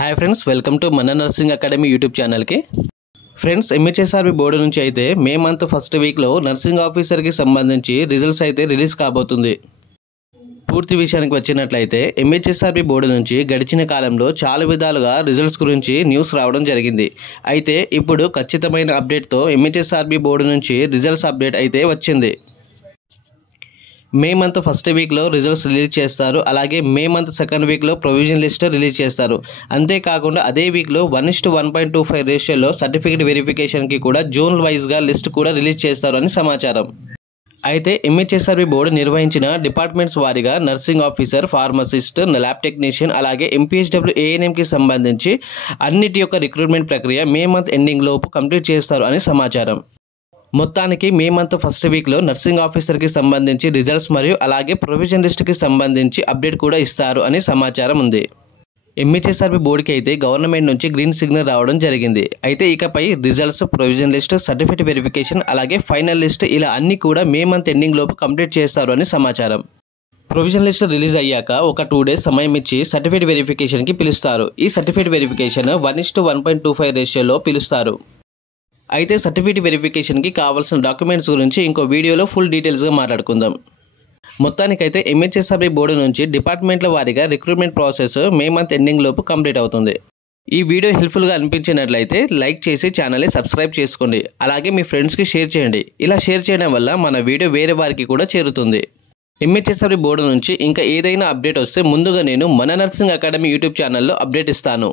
Hi friends, welcome to మన nursing academy YouTube ఛానల్కి. Friends, MHSRB board నుంచి అయితే మే మంత్ ఫస్ట్ వీక్లో నర్సింగ్ ఆఫీసర్కి సంబంధించి రిజల్ట్స్ అయితే రిలీజ్ కాబోతుంది. పూర్తి విషయానికి వచ్చినట్లయితే ఎంహెచ్ఎస్ఆర్బి బోర్డు నుంచి గడిచిన కాలంలో చాలా విధాలుగా రిజల్ట్స్ గురించి న్యూస్ రావడం జరిగింది. అయితే ఇప్పుడు ఖచ్చితమైన అప్డేట్తో ఎంహెచ్ఎస్ఆర్బి బోర్డు నుంచి రిజల్ట్స్ అప్డేట్ అయితే వచ్చింది. మే మంత్ ఫస్ట్ వీక్లో రిజల్ట్స్ రిలీజ్ చేస్తారు. అలాగే మే మంత్ సెకండ్ వీక్లో ప్రొవిజన్ లిస్ట్ రిలీజ్ చేస్తారు. అంతేకాకుండా అదే వీక్లో 1:1.25 రేషియోలో సర్టిఫికేట్ వెరిఫికేషన్కి కూడా జోన్ వైజ్గా లిస్ట్ కూడా రిలీజ్ చేస్తారు అని సమాచారం. అయితే ఎంహెచ్ఎస్ఆర్బి బోర్డు నిర్వహించిన డిపార్ట్మెంట్స్ వారీగా nursing officer, pharmacist, lab technician అలాగే ఎంపీహెచ్డబ్ల్యూ ఏఎన్ఎంకి సంబంధించి అన్నిటి యొక్క రిక్రూట్మెంట్ ప్రక్రియ మే మంత్ ఎండింగ్ లోపు కంప్లీట్ చేస్తారు అని సమాచారం. మొత్తానికి మే మంత్ ఫస్ట్ వీక్లో నర్సింగ్ ఆఫీసర్కి సంబంధించి రిజల్ట్స్ మరియు అలాగే ప్రొవిజన్ లిస్ట్కి సంబంధించి అప్డేట్ కూడా ఇస్తారు అని సమాచారం ఉంది. ఎంహెచ్ఎస్ఆర్బి బోర్డుకి అయితే గవర్నమెంట్ నుంచి గ్రీన్ సిగ్నల్ రావడం జరిగింది. అయితే ఇకపై results, provision list, certificate verification అలాగే ఫైనల్ లిస్ట్ ఇలా అన్ని కూడా మే మంత్ ఎండింగ్ లోపు కంప్లీట్ చేస్తారు అని సమాచారం. ప్రొవిజన్ లిస్ట్ రిలీజ్ అయ్యాక ఒక 2 days సమయం ఇచ్చి సర్టిఫికేట్ వెరిఫికేషన్కి పిలుస్తారు. ఈ సర్టిఫికేట్ వెరిఫికేషన్ 1:1.25 రేషియోలో పిలుస్తారు. అయితే సర్టిఫికేట్ వెరిఫికేషన్కి కావాల్సిన డాక్యుమెంట్స్ గురించి ఇంకో వీడియోలో ఫుల్ డీటెయిల్స్గా మాట్లాడుకుందాం. మొత్తానికైతే ఎంహెచ్ఎస్ఆర్బి బోర్డు నుంచి డిపార్ట్మెంట్ల వారీగా recruitment process May month ending లోపు కంప్లీట్ అవుతుంది. ఈ వీడియో హెల్ప్ఫుల్గా అనిపించినట్లయితే లైక్ చేసి ఛానల్ని సబ్స్క్రైబ్ చేసుకోండి. అలాగే మీ ఫ్రెండ్స్కి షేర్ చేయండి. ఇలా షేర్ చేయడం వల్ల మన వీడియో వేరే వారికి కూడా చేరుతుంది. ఎంహెచ్ఎస్ఆర్బి బోర్డు నుంచి ఇంకా ఏదైనా అప్డేట్ వస్తే ముందుగా నేను మన నర్సింగ్ అకాడమీ యూట్యూబ్ ఛానల్లో అప్డేట్ ఇస్తాను.